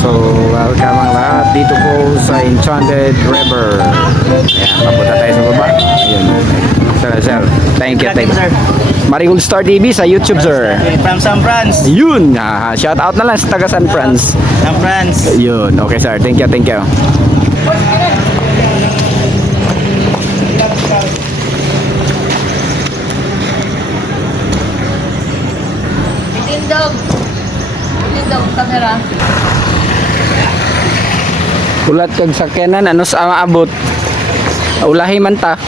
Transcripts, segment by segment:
So, welcome ang lahat dito po sa Enchanted River. Ayan, papunta tayo sa baba. Ayun. Sir. Thank you. Marigold Star TV sa YouTube, sir. From San Franz. Yun. Shout out na lang sa taga San Franz. San Franz. Yun. Okay, sir. Thank you. Itindog kamera. Ulat kag sakyanan, ano sa maabot? Ulahi man ta.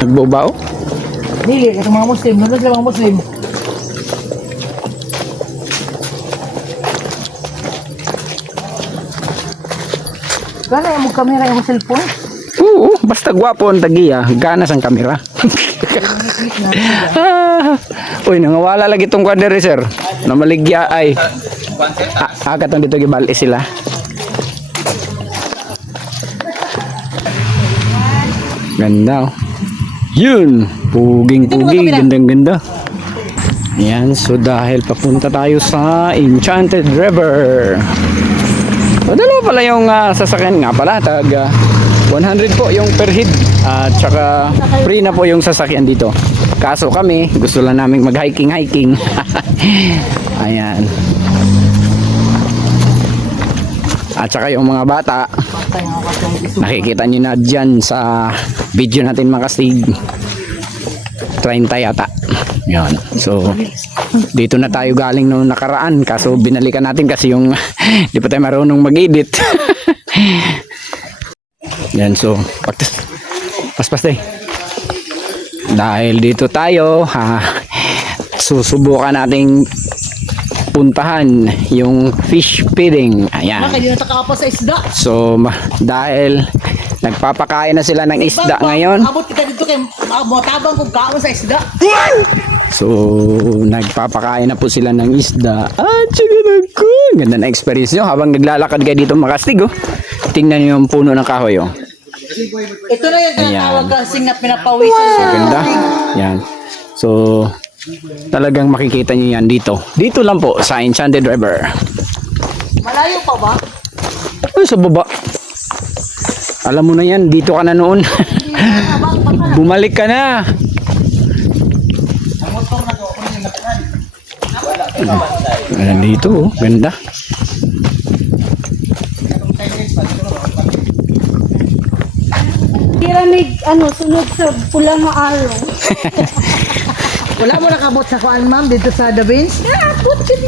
Nagbubaw? Dili, kasi mga Muslim. Nunod sila mga Muslim. Gana yung mong kamera yung cellphone? Oo, basta gwapo ang tagiya. Ganas ang kamera. Uy, nangawala lagi itong kwadere, sir. Namaligya ay. Katong dito gibali sila. Ganda, oh. Yun. Puging-pugi. Gandang-ganda. Yan. So, dahil papunta tayo sa Enchanted River. So, dalawa pala yung sasakyan nga pala. Tag 100 po yung per head. At saka free na po yung sasakyan dito. Kaso kami, gusto lang namin mag-hiking. Ayan. At saka yung mga bata, nakikita nyo na dyan sa video natin mga kastig. 30 yata. Yan. So, dito na tayo galing nung nakaraan. Kaso binalikan natin kasi yung di pa tayo marunong mag-edit. Yan. So, paspas tayo. Dahil dito tayo, susubukan nating puntahan yung fish feeding. Ayan. Hindi na takapa sa isda. So, dahil nagpapakain na sila ng isda ngayon. Abot kita dito kay matabang kung kaon sa isda. So, nagpapakain na po sila ng isda. Tsaka ko. Ganda na experience nyo habang naglalakad kayo dito makastig, oh. Tingnan nyo yung puno ng kahoy, oh. Ito na yung tinatawag kasing na pinapawisan. So, ganda. Yan. So, talagang makikita nyo yan dito. Dito lang po sa Enchanted River. Malayo pa ba? Ay, sa baba. Alam mo na yan, dito ka na noon. Bumalik ka na. Ayan dito, oh. Ganda. Piramid, sunod sa pulang na araw. Wala mo nakabot sa kuan ma'am dito sa The Beans?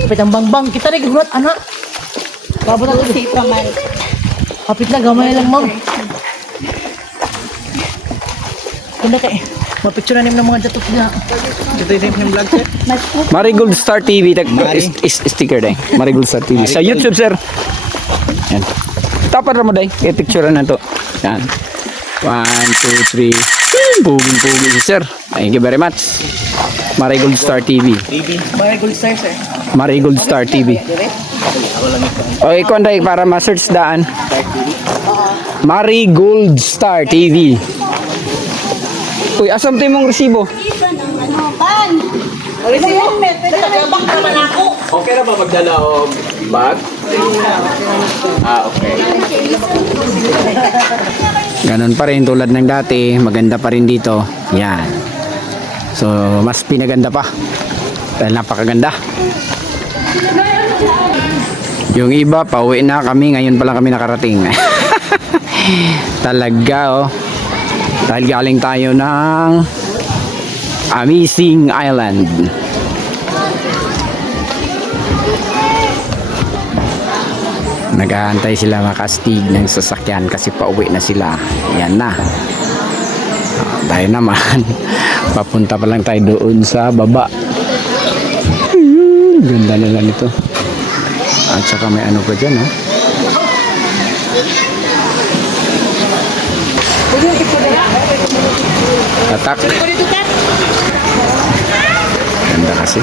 Kapit ang bangbang. Kita rin gulat, anak. Babot ako si Paman. Kapit na, gamay lang ma'am. Kunda kay. Mapicture na ng mga jatok niya. Dito yung vlog sir. Marigold Star TV. Sticker day. Marigold Star TV. Sa YouTube, sir. Yan. Tapat mo day. I-picture na to. Yan. 1, 2, 3. Puging-puging si sir. Thank you very much. Marigold Star TV. Marigold Star sir. Marigold Star TV. Okay, konday para ma-search daan. Marigold Star TV. Uy, asam tayo mong resibo? Bak naman ako. Okay na ba magdala o bag? Okay. Ganon pa rin tulad ng dati. Maganda pa rin dito. Yan. So, mas pinaganda pa. Dahil napakaganda. Yung iba, pauwi na kami. Ngayon pa lang kami nakarating. Talaga, oh. Dahil galing tayo ng Amazing Island. Nag-aantay sila makastig ng sasakyan kasi pauwi na sila. Yan na. Tayo naman. Papunta pa lang tayo doon sa baba. Ganda nila nito. At saka may ano pa dyan, oh. Tatak. Ganda kasi.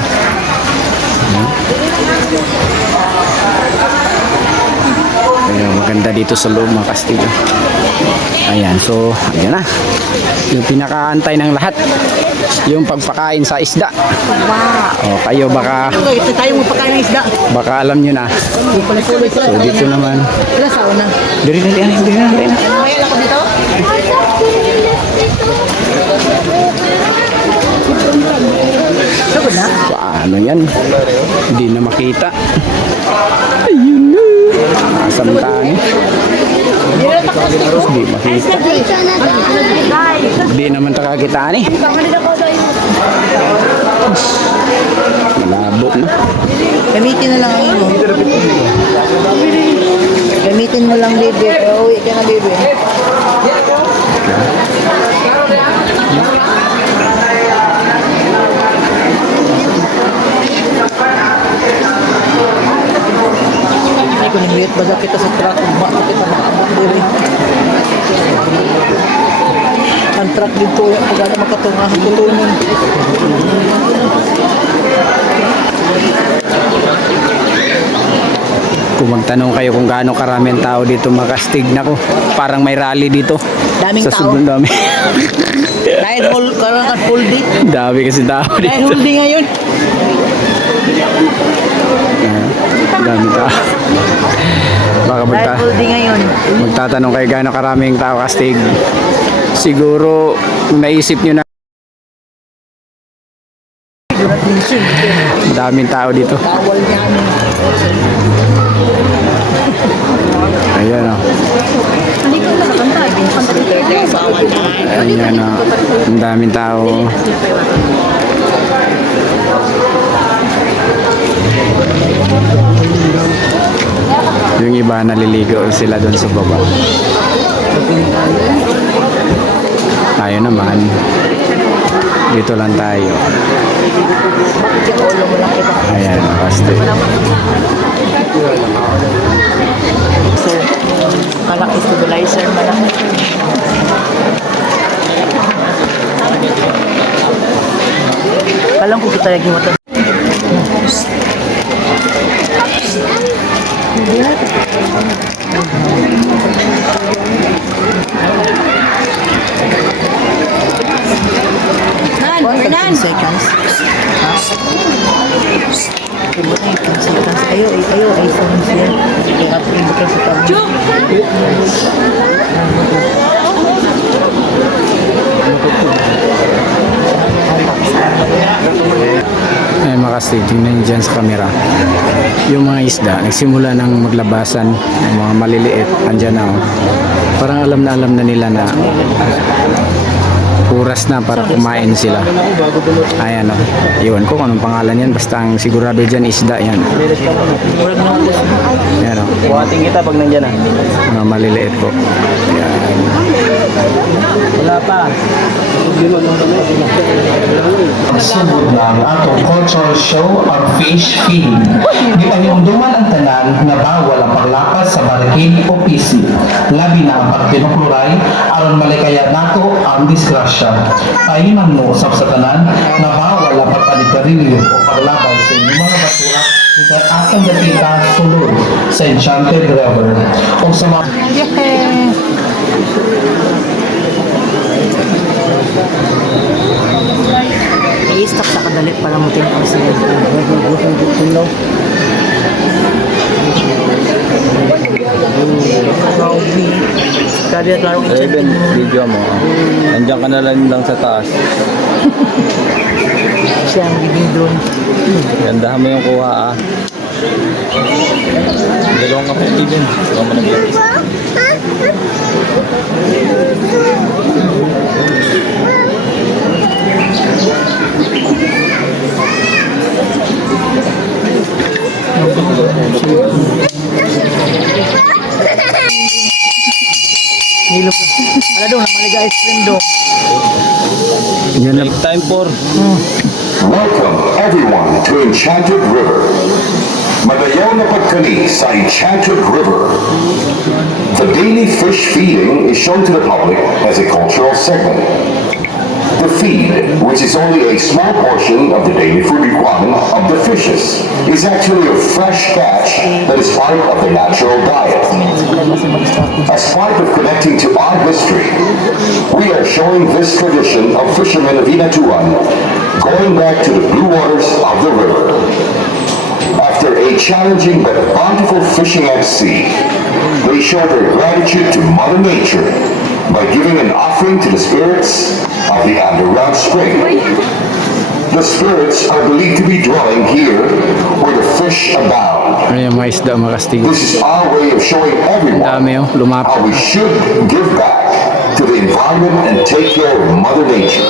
Ayun, maganda dito sa loob mga Kastilyo. Ayan, so, ayan na. Yung pinakaantay ng lahat. Yung pagpakain sa isda. Wow. O, kayo baka, Ito tayo magpakain ng isda. baka alam nyo na. So, dito naman. Wala sa una. Diri na. May alam ko dito? Sabi na? Paano yan? Hindi na makita. Ayun na. Kasamtaan. Hindi makita. Hindi naman takakitaan eh. Malabo na. Gamitin na lang ang imo. Gamitin mo lang, baby. Uwi ka na, baby. Ay, kung nang baga kita sa truck, bakit kita makaabot diri. Ang truck dito, pag ano makatungahan ko nun. Kung magtanong kayo kung gaano karami ang tao dito, makastig na ko. Parang may rally dito. Daming Sa tao. sobrang dami. Dahil karangan full day. Dami kasi tao Dahil dito. full day ngayon. Dami tao. Baka Dahil full day ngayon. magtatanong kayo gaano karaming tao kastig. Siguro kung naisip nyo na daming tao dito. Bawal niya. Ayan o. Bawal na. Ayan o. Ang daming tao. Yung iba naliligo sila doon sa baba. Tayo naman. Dito lang tayo. Ayan, nakaste. Sir, malaki stabilizer, malaki. Kalang ko kita yung giwatan. Nan, seconds. Ibu na 10 seconds. Ayo, iPhone siya. Kaya ibu ka sa tabi. Ay, makastig. Tingnan nyo dyan sa camera. Yung mga isda, nagsimula ng maglabasan. Yung mga maliliit. Andyan na. Oh. Parang alam na nila na oras na para kumain sila. Ayan o. Iwan ko kung anong pangalan yan. Basta ang sigurado dyan isda yan. Ayan o. Buhating kita pag nandyan ah. Mga maliliit po. Ayan. Wala pa. Sunod na ang atong cultural show ang fish feeding. Gipahimduman ang tanan nga bawal ang paglapas sa barkid o pisngi. Labi na ang pagpinukluray aron malikaya nato ang disgrasya. Pahiman mo usab sa tanan nga bawal ang pagpanikarilyo o paglabas sa inyong mga basura sa atong gatita sulod sa Enchanted River. O sa mga I-stop sa kadali para mo tingnan siya. Grabe at larong Raven, video mo. Nandiyan ka na lang sa taas. siya ang giging doon. Gandahan mo yung kuha ah. Dalawang kape, Steven. Dalawang mo na Nilog. Wala doon, namaliga ice cream doon. Yan na. Time for Welcome everyone to Enchanted River. Madayaw na pagkani sa Enchanted River. The daily fish feeding is shown to the public as a cultural segment. The feed, which is only a small portion of the daily food requirement of the fishes, is actually a fresh catch that is part of their natural diet. As part of connecting to our history, we are showing this tradition of fishermen of Hinatuan going back to the blue waters of the river. After a challenging but bountiful fishing at sea, they show their gratitude to Mother Nature by giving an offering to the spirits of the underground spring. The spirits are believed to be dwelling here where the fish abound. Ano yung mga isda makastig? This is our way of showing everyone Dami oh, lumapit. how we should give back to the environment and take care of Mother Nature.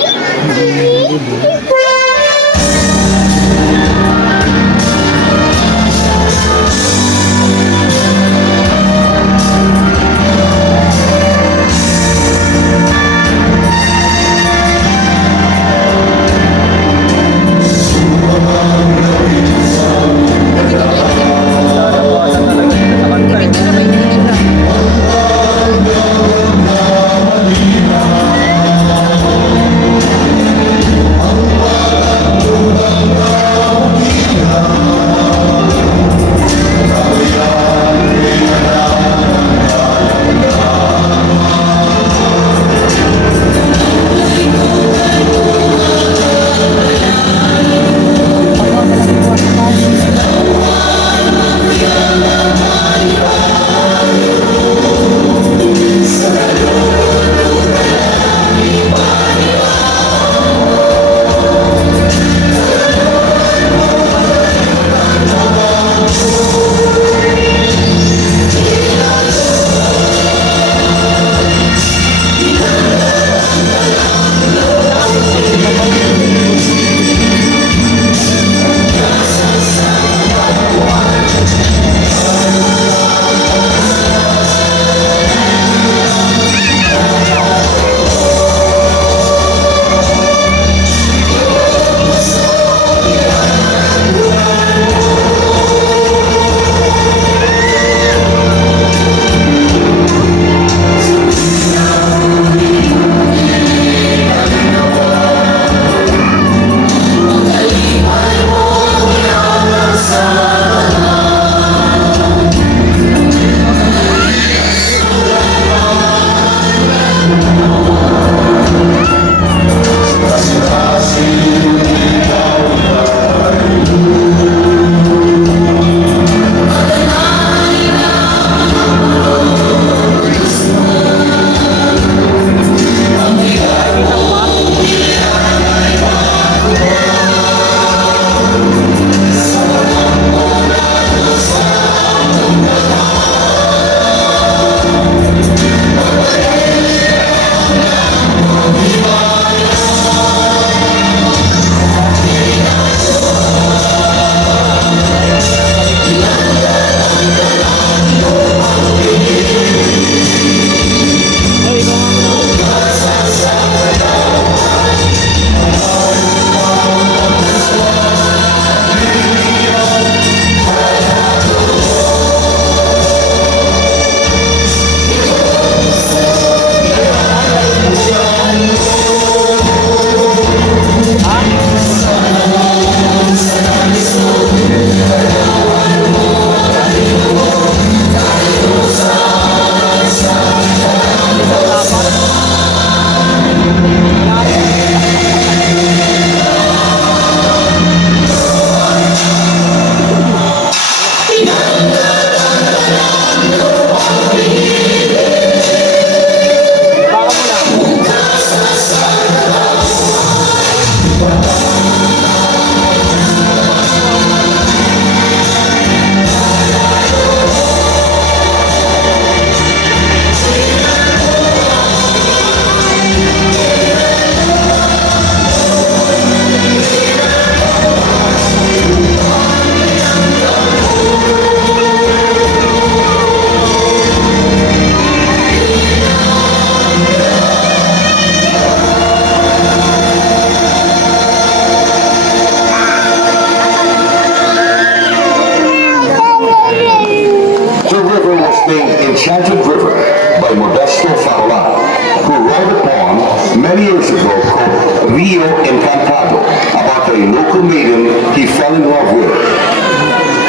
Encantado about a local maiden he fell in love with.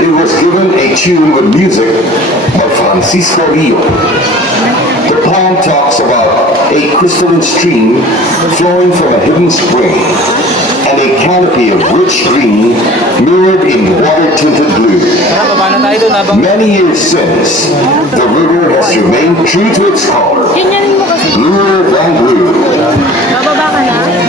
It was given a tune with music by Francisco Rio. The poem talks about a crystalline stream flowing from a hidden spring and a canopy of rich green mirrored in water-tinted blue. Many years since, the river has remained true to its color, bluer than blue. Bababa ka na?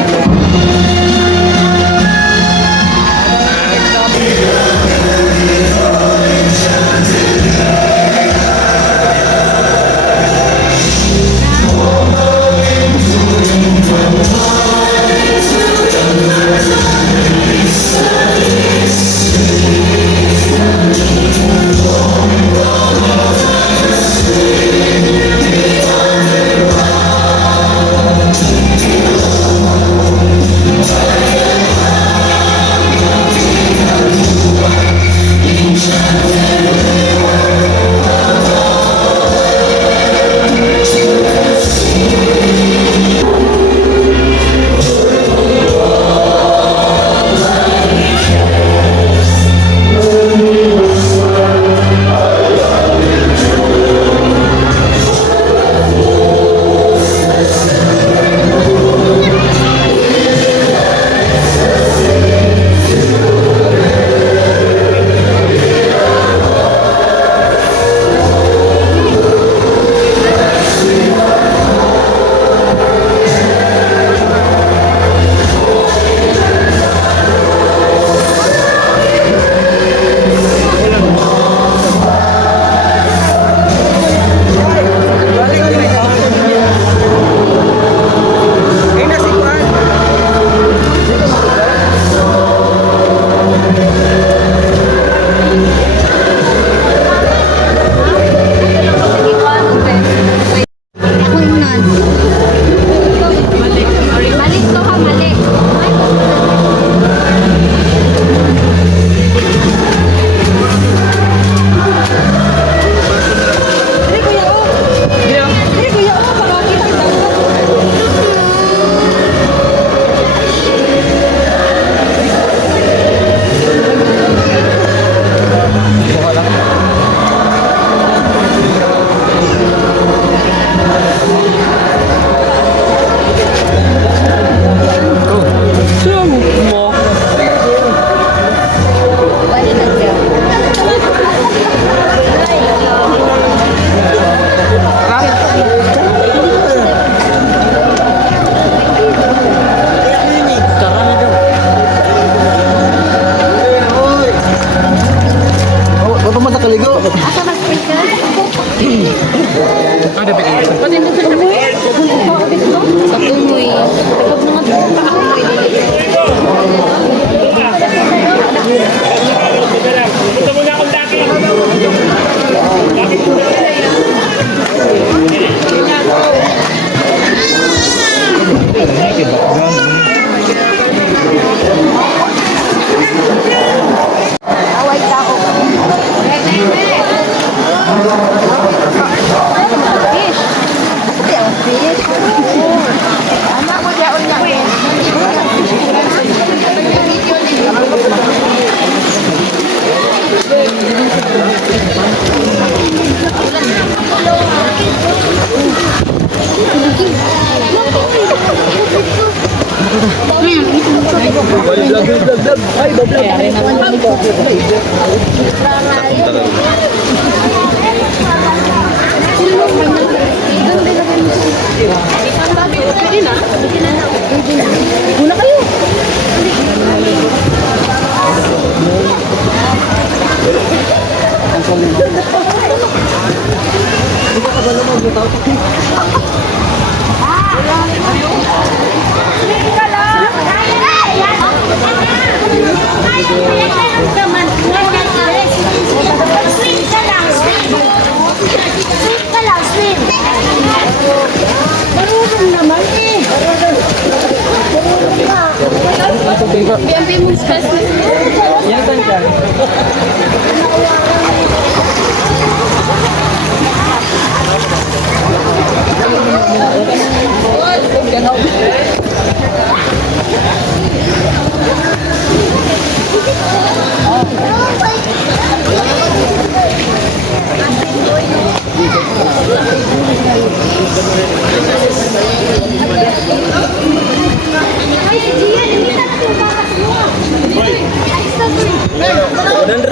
500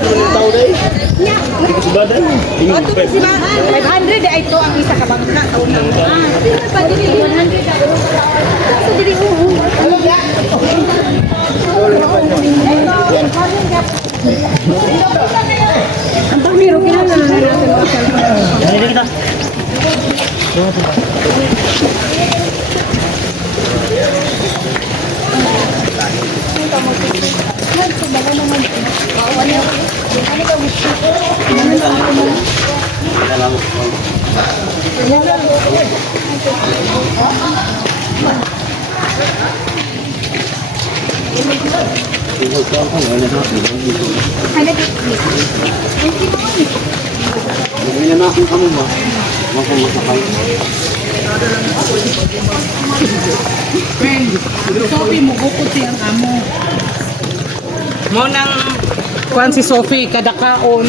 ay ito ang isa ka bangka. Pwede 100 ako. So, dili ang pamiro kinahanglan na natin kita. Sophie, mugukot siyang amo. Mo nang kuan si Sophie kada kaon.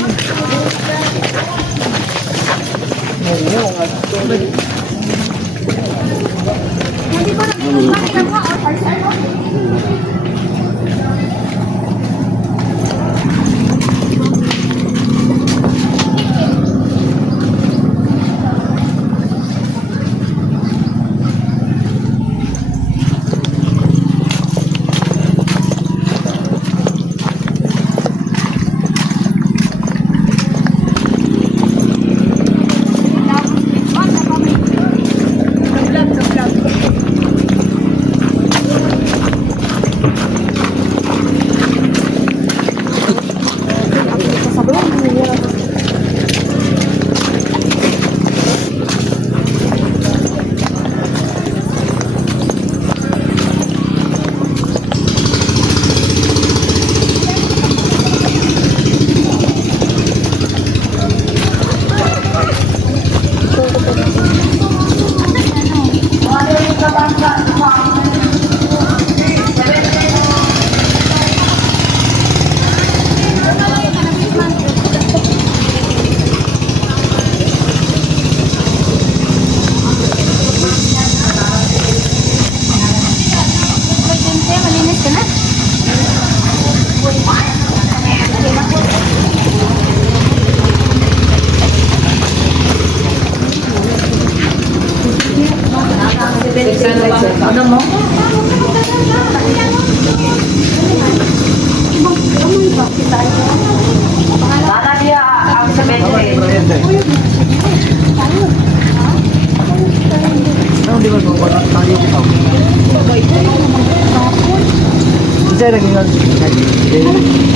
Saya lagi ngal.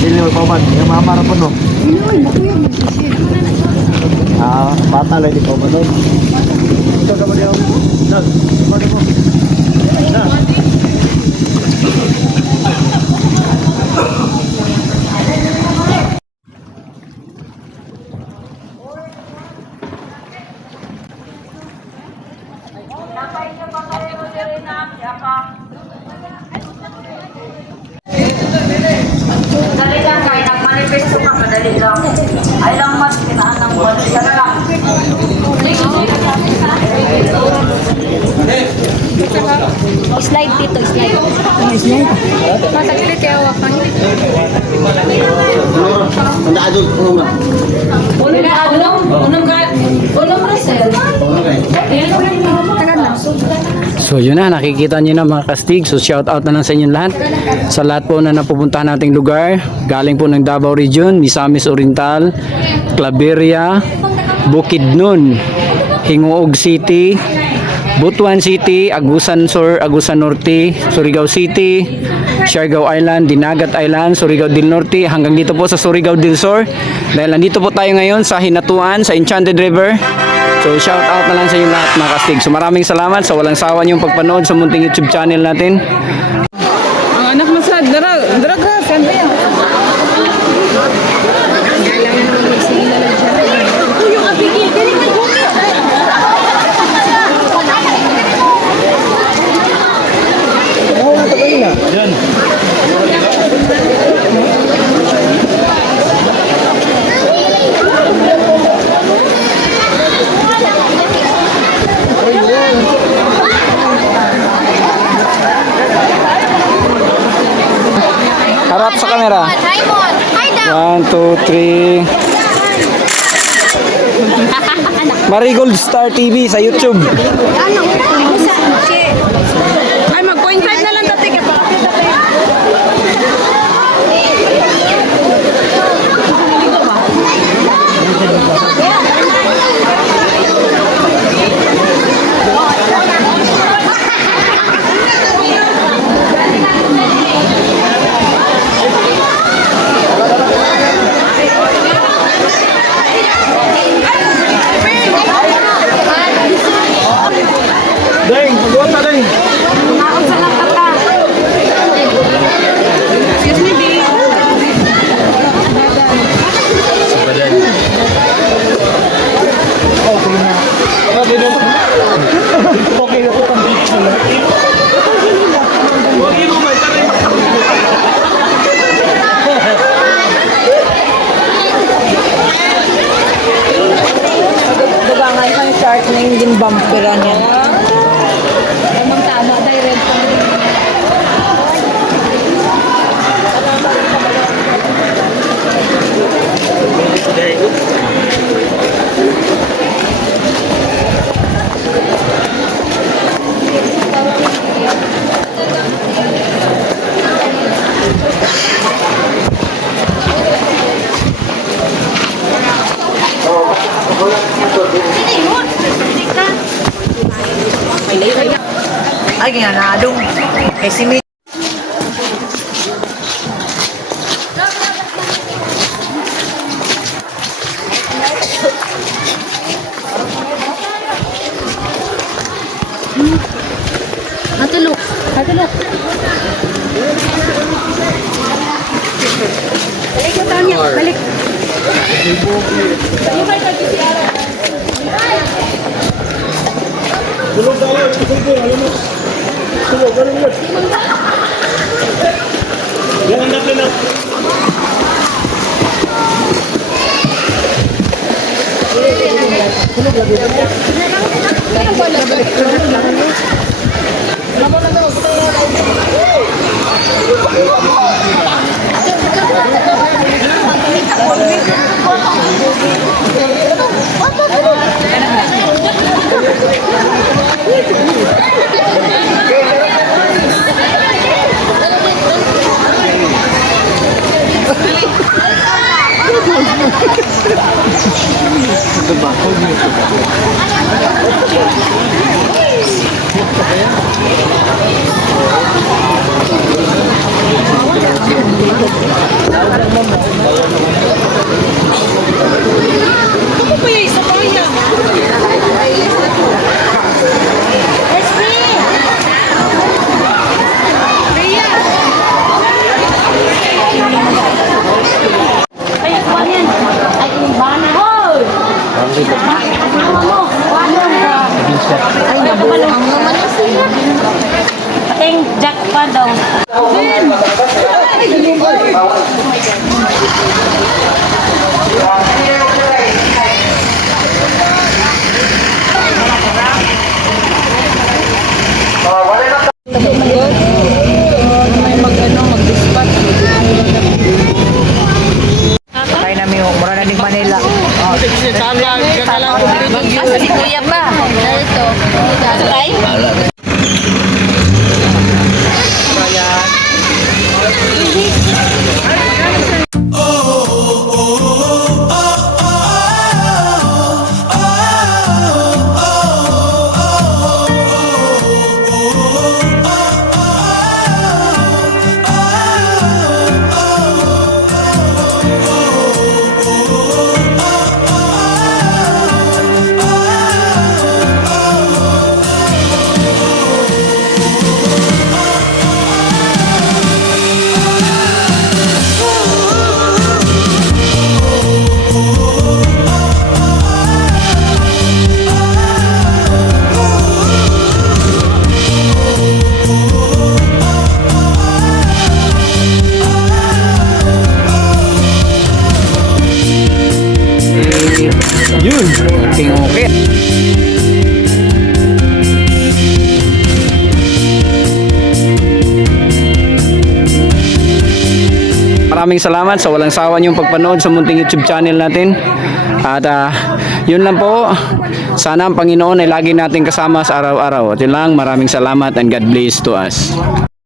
Dili magpauman, yung mga marapon no. Ah, bata lang di pauman no. Ito ka ba diyan? Nag, ano mo? Na. Dali lang kaya nag-manifesto ka, madali lang. Ay lang mas, kinaan ng buwan. Isa na lang. slide dito, slide. Slide. Masaglit kaya wakan. Unang Marcel. Tagal na. So yun na, nakikita nyo na mga kastig. So shout out na lang sa inyong lahat. Sa lahat po na napupuntahan nating lugar. Galing po ng Davao Region, Misamis Oriental, Claveria, Bukidnon, Hingoog City, Butuan City, Agusan Sur, Agusan Norte, Surigao City, Siargao Island, Dinagat Island, Surigao del Norte, hanggang dito po sa Surigao del Sur. Dahil nandito po tayo ngayon sa Hinatuan, sa Enchanted River. So shout out na lang sa inyo lahat mga kastig. So maraming salamat sa walang sawa niyong pagpanood sa munting YouTube channel natin. Ang anak mo sa draga, siyempre yan. Harap sa kamera. Raymond, hi daw. 1, 2, 3. Marigold Star TV sa YouTube. Ay, mag-point five na lang dati ka pa. Deng, magbuhat na deng. Naon sa lang kata. Excuse me, B. Okay na ito pang beach na. Dagangan sa shark na yung bumperan yan. Amang tama, direct. Ay, kaya nadong. Eh, si May. Hatulok. Hatulok. Balik yung tanya. Balik. Tulog tayo, tulog ko, alam mo. Tulog, alam mo. Yan ang natin na. Ay, kuha yan. Ay, bana. Hoy! Mama mo. Ay, nabalong. Pating jack pa daw. Kaya namin yung mura na ni Manila. Asa si Kuya pa? Ito. Ay? maraming salamat sa walang sawa niyong pagpanood sa munting YouTube channel natin. At yun lang po. Sana ang Panginoon ay lagi natin kasama sa araw-araw. At yun lang, maraming salamat and God bless to us.